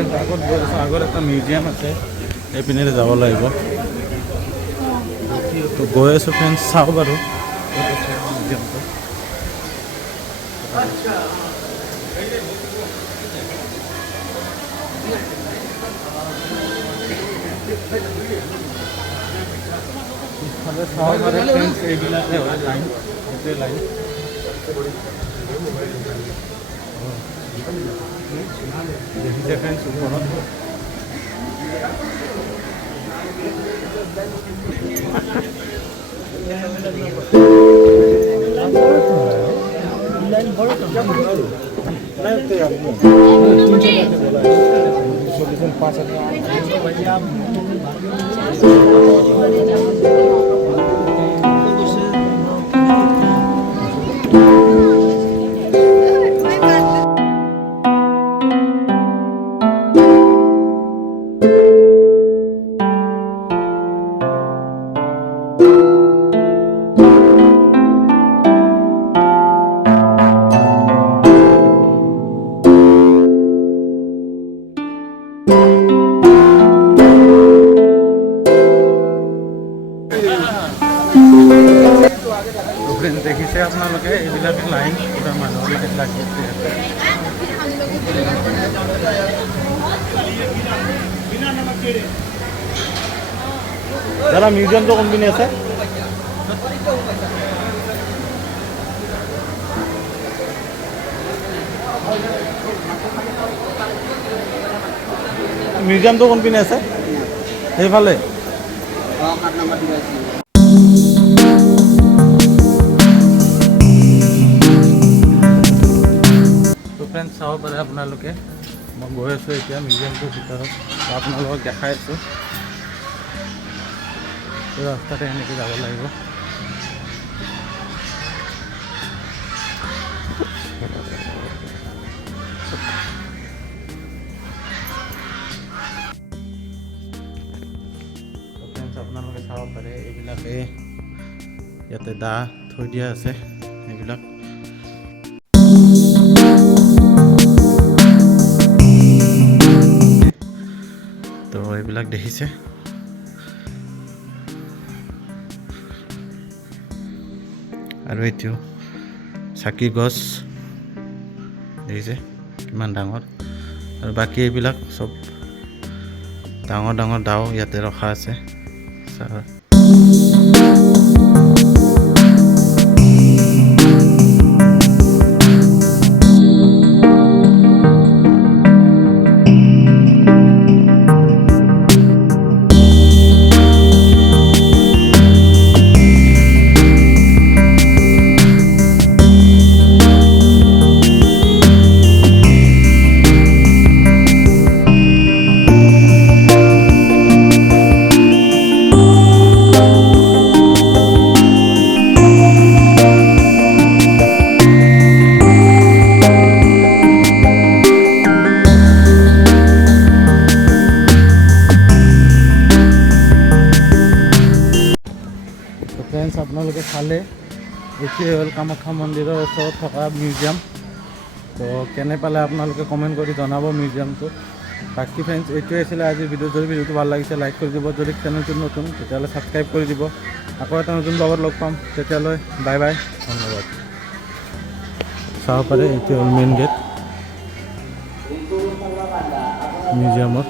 Friends আগত গৈ আছোঁ, আগত এটা মিউজিয়াম আছে, এইপিনেৰে যাব লাগিব। তো গৈ আছোঁ ফ্ৰেণ্ডছ, চাওঁ বাৰু মিউজিয়ামটো। ইফালে চাওঁ মানে ফ্ৰেণ্ডছ, এইবিলাকে হয় লাইন, সেইটোৱে লাইন। দেখিছে ফ্ৰেণ্ডছ ওপৰত দেখিছে আপোনালোকে, এইবিলাকে লাইন, পুৰা মানুহৰ লাইন লাগি আছে। দাদা মিউজিয়ামটো কোনপিনে আছে? মিউজিয়ামটো কোনপিনে আছে? সেইফালে। ফ্ৰেণ্ডছ চাব পাৰে আপোনালোকে, মই গৈ আছোঁ এতিয়া মিউজিয়ামটোৰ ভিতৰত, আপোনালোকক দেখাই আছোঁ। ৰাস্তাতে এনেকৈ যাব লাগিব। ফ্ৰেণ্ডছ আপোনালোকে চাব পাৰে, এইবিলাকে ইয়াতে দা থৈ দিয়া আছে, এইবিলাক তো এইবিলাক দেখিছে। আৰু এইটো চাকি গছ দেখিছে কিমান ডাঙৰ, আৰু বাকী এইবিলাক চব ডাঙৰ ডাঙৰ দাও ইয়াতে ৰখা আছে। ফ্ৰেণ্ডছ আপোনালোকে চালে, এইটোৱে হ'ল কামাখ্যা মন্দিৰৰ ওচৰত থকা মিউজিয়াম। তো কেনে পালে আপোনালোকে কমেণ্ট কৰি জনাব মিউজিয়ামটো। বাকী ফ্ৰেণ্ডছ এইটোৱে আছিলে আজিৰ ভিডিঅ'। যদি ভিডিঅ'টো ভাল লাগিছে লাইক কৰি দিব, যদি চেনেলটো নতুন তেতিয়াহ'লে ছাবস্ক্ৰাইব কৰি দিব। আকৌ এটা নতুন ব্লগত লগ পাম, তেতিয়ালৈ বাই বাই, ধন্যবাদ। চাব পাৰে এইটোৱে হ'ল মেইন গেট মিউজিয়ামৰ।